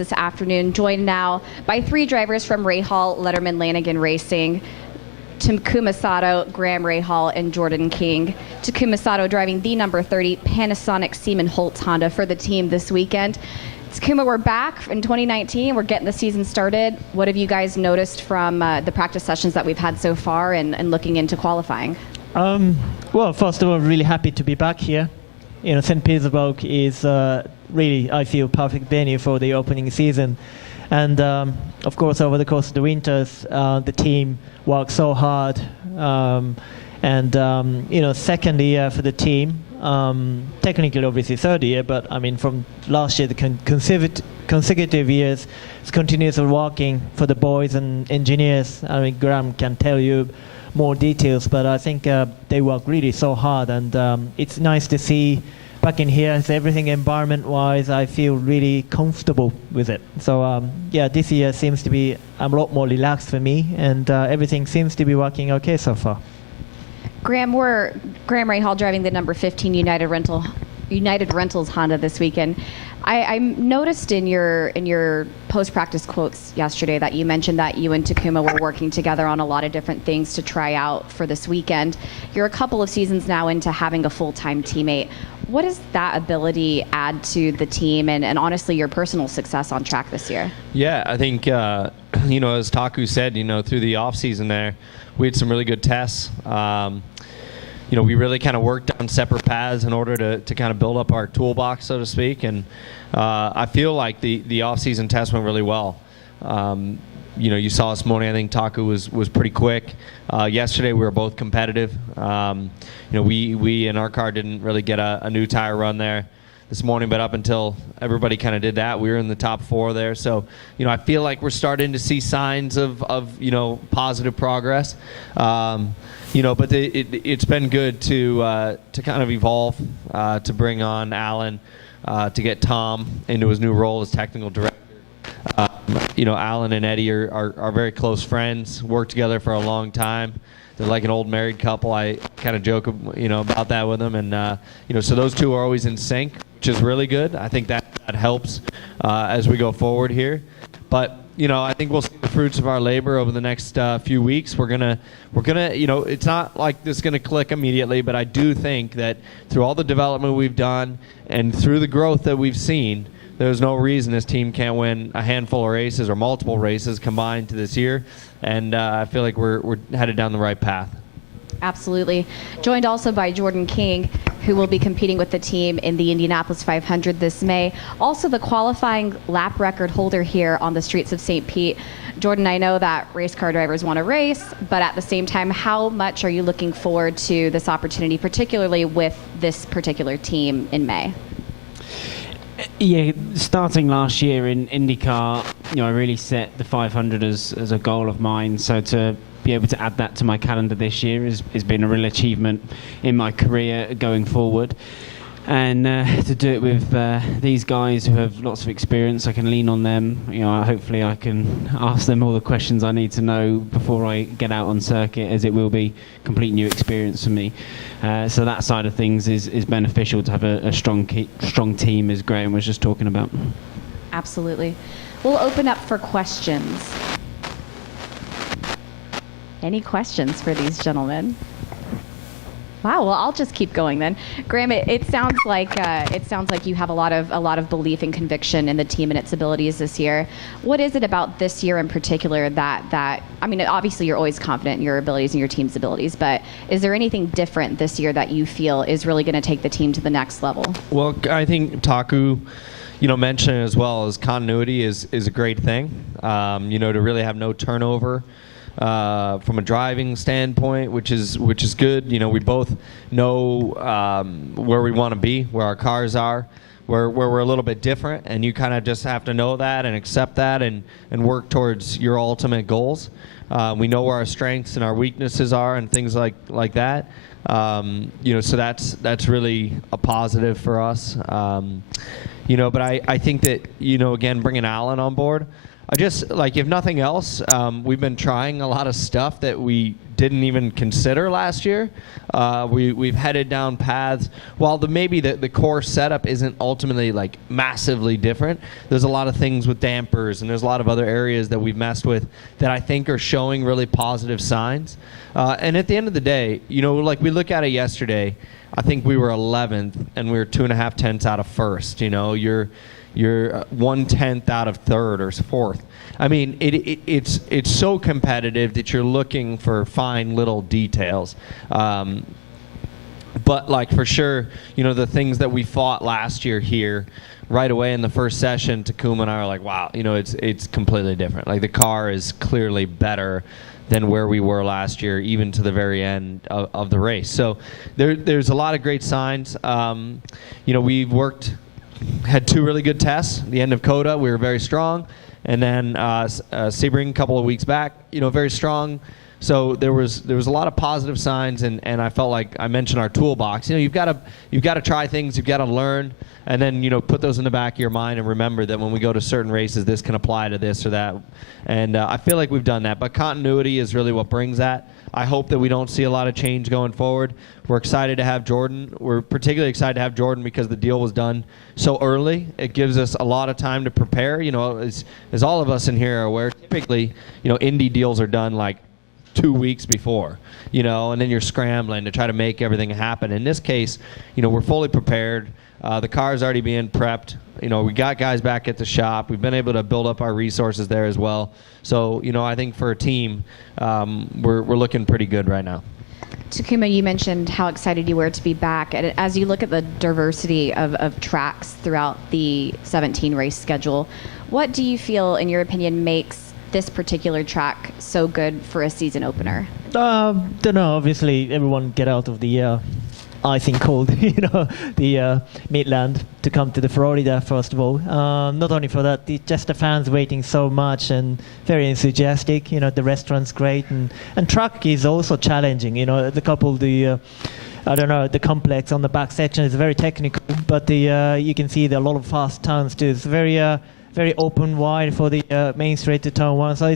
this afternoon, joined now by three drivers from Rahal, Letterman, Lanigan Racing. Takuma Sato, Graham Rahal, and Jordan King. Takuma Sato driving the number 30 Panasonic Seaman Holtz Honda for the team this weekend. Takuma, we're back in 2019. We're getting the season started. What have you guys noticed from the practice sessions that we've had so far and looking into qualifying? Well, first of all, really happy to be back here. You know, St. Petersburg is really, I feel, perfect venue for the opening season. And of course, over the course of the winters, the team worked so hard. You know, second year for the team. Technically, obviously, third year, but I mean, from last year, the consecutive years, it's continuously working for the boys and engineers. I mean, Graham can tell you more details, but I think they work really so hard, and it's nice to see back in here. So everything environment-wise, I feel really comfortable with it. So yeah, this year seems to be a lot more relaxed for me, and everything seems to be working okay so far. Graham Rahal driving the number 15 United Rentals Honda this weekend. I noticed in your post-practice quotes yesterday that you mentioned that you and Takuma were working together on a lot of different things to try out for this weekend. You're a couple of seasons now into having a full-time teammate. What does that ability add to the team and honestly your personal success on track this year? Yeah, I think, you know, as Taku said, you know, through the off-season there, we had some really good tests. You know, we really kind of worked on separate paths in order to kind of build up our toolbox, so to speak. And I feel like the off-season test went really well. You know, you saw this morning, I think Taku was pretty quick. Yesterday, we were both competitive. You know, we in our car didn't really get a new tire run there this morning, but up until everybody kind of did that, we were in the top 4 there. So, you know, I feel like we're starting to see signs of you know, positive progress. You know, but it's been good to kind of evolve, to bring on Alan, to get Tom into his new role as technical director. You know, Alan and Eddie are very close friends, worked together for a long time. They're like an old married couple. I kind of joke, you know, about that with them. And, you know, so those two are always in sync, which is really good. I think that helps as we go forward here. But, you know, I think we'll see the fruits of our labor over the next few weeks. We're gonna, you know, it's not like this is gonna click immediately, but I do think that through all the development we've done and through the growth that we've seen, there's no reason this team can't win a handful of races or multiple races combined to this year. And I feel like we're headed down the right path. Absolutely. Joined also by Jordan King, who will be competing with the team in the Indianapolis 500 this May. Also the qualifying lap record holder here on the streets of St. Pete. Jordan, I know that race car drivers want to race, but at the same time, how much are you looking forward to this opportunity, particularly with this particular team in May? Yeah, starting last year in IndyCar, you know, I really set the 500 as a goal of mine. So to be able to add that to my calendar this year has been a real achievement in my career going forward. And to do it with these guys who have lots of experience, I can lean on them. You know, hopefully I can ask them all the questions I need to know before I get out on circuit, as it will be a complete new experience for me. So that side of things is beneficial to have a strong team, as Graham was just talking about. Absolutely. We'll open up for questions. Any questions for these gentlemen? Wow. Well, I'll just keep going then. Graham, it sounds like you have a lot of belief and conviction in the team and its abilities this year. What is it about this year in particular that I mean, obviously you're always confident in your abilities and your team's abilities, but is there anything different this year that you feel is really going to take the team to the next level? Well, I think Taku, you know, mentioned as well as continuity is a great thing. You know, to really have no turnover. From a driving standpoint, which is good. You know, we both know where we want to be, where our cars are, where we're a little bit different, and you kind of just have to know that and accept that and work towards your ultimate goals. We know where our strengths and our weaknesses are and things like that. You know, so that's really a positive for us. But I think that, again, bringing Alan on board, I just, like, if nothing else, we've been trying a lot of stuff that we didn't even consider last year. We've headed down paths. While maybe the core setup isn't ultimately, like, massively different, there's a lot of things with dampers, and there's a lot of other areas that we've messed with that I think are showing really positive signs. And at the end of the day, like, we look at it yesterday, I think we were 11th, and we were 2.5 tenths out of first. You're 1/10 out of third or fourth. I mean, it's so competitive that you're looking for fine little details. But, like, for sure, the things that we fought last year here, right away in the first session, Takuma and I are like, wow, it's completely different. Like, the car is clearly better than where we were last year, even to the very end of the race. So there's a lot of great signs. We've had 2 really good tests. The end of Coda, we were very strong. And then Sebring a couple of weeks back, very strong. So there was a lot of positive signs, and I felt like I mentioned our toolbox. You've got to try things, you've got to learn, and then put those in the back of your mind and remember that when we go to certain races, this can apply to this or that. And I feel like we've done that. But continuity is really what brings that. I hope that we don't see a lot of change going forward. We're excited to have Jordan. We're particularly excited to have Jordan because the deal was done so early. It gives us a lot of time to prepare. As all of us in here are aware, typically, Indy deals are done like 2 weeks before, and then you're scrambling to try to make everything happen. In this case, we're fully prepared. The car's already being prepped. We got guys back at the shop. We've been able to build up our resources there as well. So, I think for a team, we're looking pretty good right now. Takuma, you mentioned how excited you were to be back. And as you look at the diversity of tracks throughout the 17 race schedule, what do you feel, in your opinion, makes this particular track so good for a season opener? Don't know. Obviously, everyone get out of the icing cold, the Midland to come to the Florida first of all. Not only for that, just the fans waiting so much and very enthusiastic. The restaurant's great, and track is also challenging. The complex on the back section is very technical, but you can see there are a lot of fast turns too. It's very open wide for the main straight to turn 1. So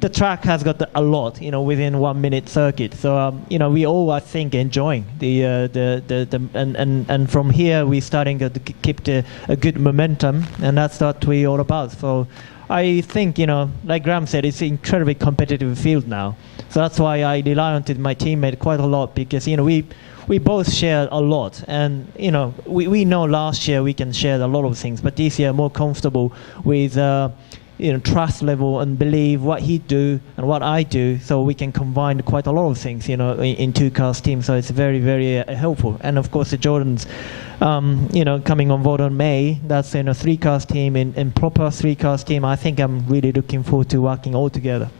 the track has got a lot, within 1 minute circuit. So we all, I think, enjoying and from here we're starting to keep a good momentum, and that's what we're all about. So I think, like Graham said, it's an incredibly competitive field now. So that's why I rely on my teammate quite a lot, because we both share a lot, and we know last year we can share a lot of things, but this year more comfortable with trust level and believe what he do and what I do, so we can combine quite a lot of things in 2 cars team. So it's very, very helpful. And of course the Jordans coming on board on May, that's 3 cars team in proper 3 cars team. I think I'm really looking forward to working all together.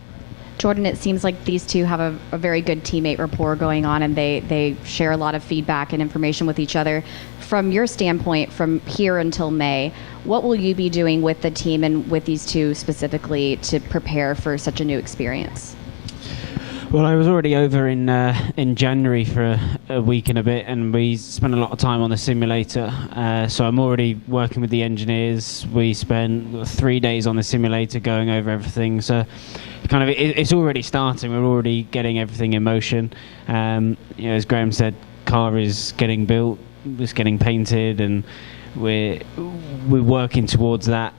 Jordan, it seems like these two have a very good teammate rapport going on, and they share a lot of feedback and information with each other. From your standpoint, from here until May, what will you be doing with the team and with these two specifically to prepare for such a new experience? Well, I was already over in January for a week and a bit, and we spent a lot of time on the simulator. So I'm already working with the engineers. We spent 3 days on the simulator going over everything. So kind of it's already starting. We're already getting everything in motion. As Graham said, car is getting built, it's getting painted, and we're working towards that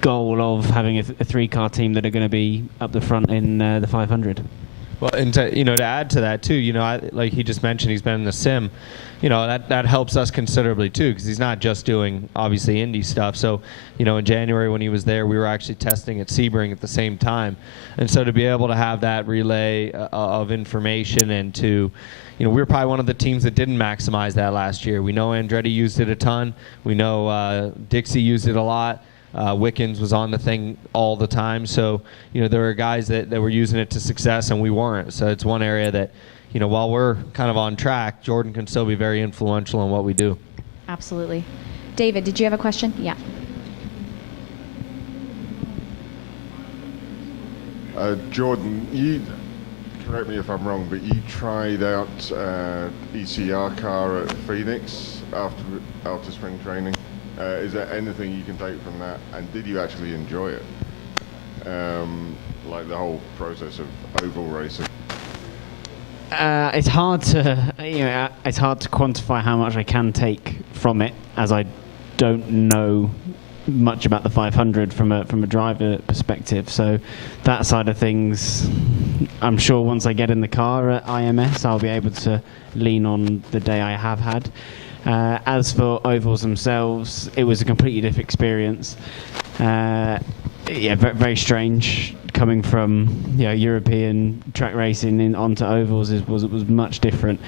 goal of having a 3-car team that are going to be up the front in the 500. Well, and to add to that too, like he just mentioned, he's been in the sim. That helps us considerably too, because he's not just doing obviously Indy stuff. So, in January when he was there, we were actually testing at Sebring at the same time, and so to be able to have that relay of information, and to, we were probably one of the teams that didn't maximize that last year. We know Andretti used it a ton. We know Dixie used it a lot. Wickens was on the thing all the time. So, there were guys that were using it to success, and we weren't. So it's one area that, while we're kind of on track, Jordan can still be very influential in what we do. Absolutely. David, did you have a question? Yeah. Jordan, you, correct me if I'm wrong, but you tried out ECR car at Phoenix after spring training. Is there anything you can take from that? And did you actually enjoy it? Like the whole process of oval racing? It's hard to, it's hard to quantify how much I can take from it, as I don't know much about the 500 from a driver perspective. So that side of things, I'm sure once I get in the car at IMS, I'll be able to lean on the day I have had. As for ovals themselves, it was a completely different experience. Very, very strange coming from European track racing onto ovals. Was much different.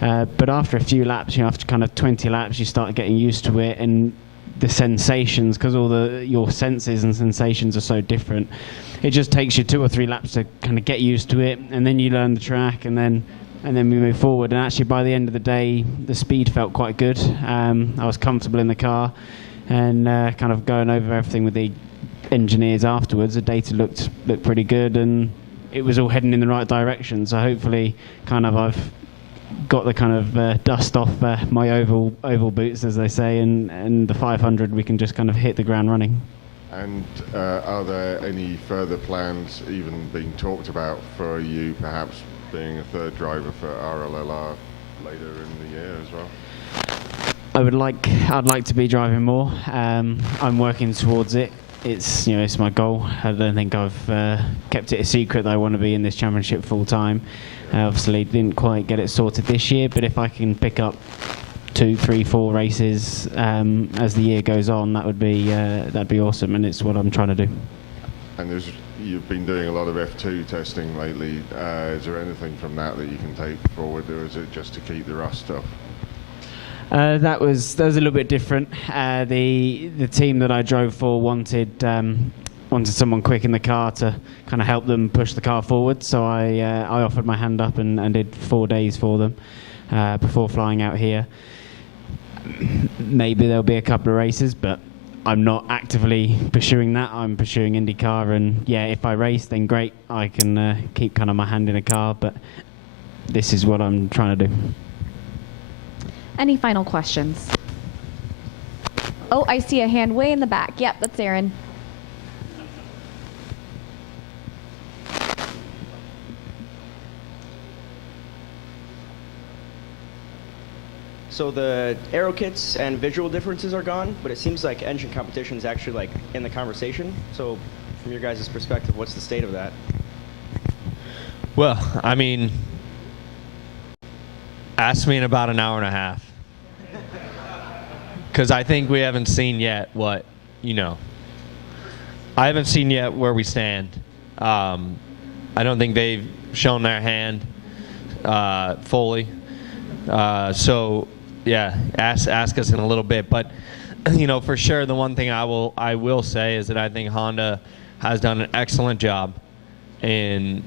But after a few laps, after kind of 20 laps, you start getting used to it, and the sensations, because your senses and sensations are so different. It just takes you 2 or 3 laps to kind of get used to it, and then you learn the track, and then we move forward. And actually, by the end of the day, the speed felt quite good. I was comfortable in the car, and kind of going over everything with the engineers afterwards. The data looked pretty good, and it was all heading in the right direction. So hopefully, kind of I've got the kind of dust off my oval boots, as they say, and the 500 we can just kind of hit the ground running. And are there any further plans even being talked about for you, perhaps being a third driver for RLLR later in the year as well? I'd like to be driving more. I'm working towards it. It's it's my goal. I don't think I've kept it a secret that I want to be in this championship full time. Obviously didn't quite get it sorted this year, but if I can pick up 2, 3, 4 races as the year goes on, that'd be awesome, and it's what I'm trying to do. And you've been doing a lot of F2 testing lately. Is there anything from that you can take forward, or is it just to keep the rust off? That was a little bit different. The team that I drove for wanted someone quick in the car to kind of help them push the car forward. So I offered my hand up and did 4 days for them before flying out here. Maybe there'll be a couple of races, but I'm not actively pursuing that. I'm pursuing IndyCar, and if I race, then great. I can keep kind of my hand in a car, but this is what I'm trying to do. Any final questions? Oh, I see a hand way in the back. Yep, that's Aaron. So the aero kits and visual differences are gone, but it seems like engine competition is actually like in the conversation. So from your guys' perspective, what's the state of that? Well, I mean, ask me in about an hour and a half. Because I think we haven't seen yet I haven't seen yet where we stand. I don't think they've shown their hand fully. So, ask us in a little bit. But, for sure, the one thing I will say is that I think Honda has done an excellent job in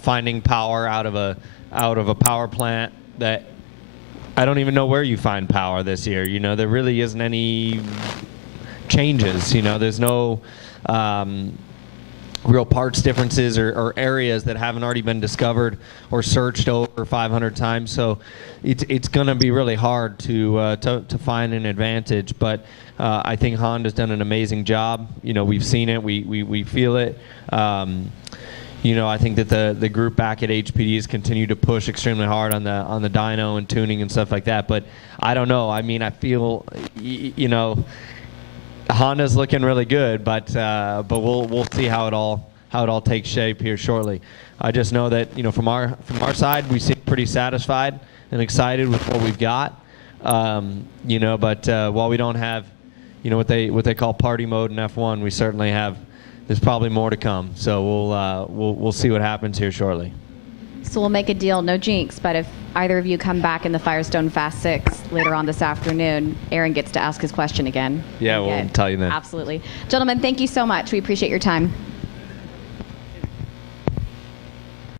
finding power out of a power plant that I don't even know where you find power this year. There really isn't any changes. There's no real parts differences or areas that haven't already been discovered or searched over 500 times. So it's going to be really hard to find an advantage. But I think Honda's done an amazing job. We've seen it. We feel it. I think that the group back at HPD's continue to push extremely hard on the dyno and tuning and stuff like that. But I don't know. I mean, I feel, Honda's looking really good, but we'll see how it all takes shape here shortly. I just know that from our side, we seem pretty satisfied and excited with what we've got. But while we don't have what they call party mode in F1, we certainly have. There's probably more to come, so we'll see what happens here shortly. So we'll make a deal, no jinx, but if either of you come back in the Firestone Fast 6 later on this afternoon, Aaron gets to ask his question again. Yeah, we'll tell you then. Absolutely. Gentlemen, thank you so much. We appreciate your time.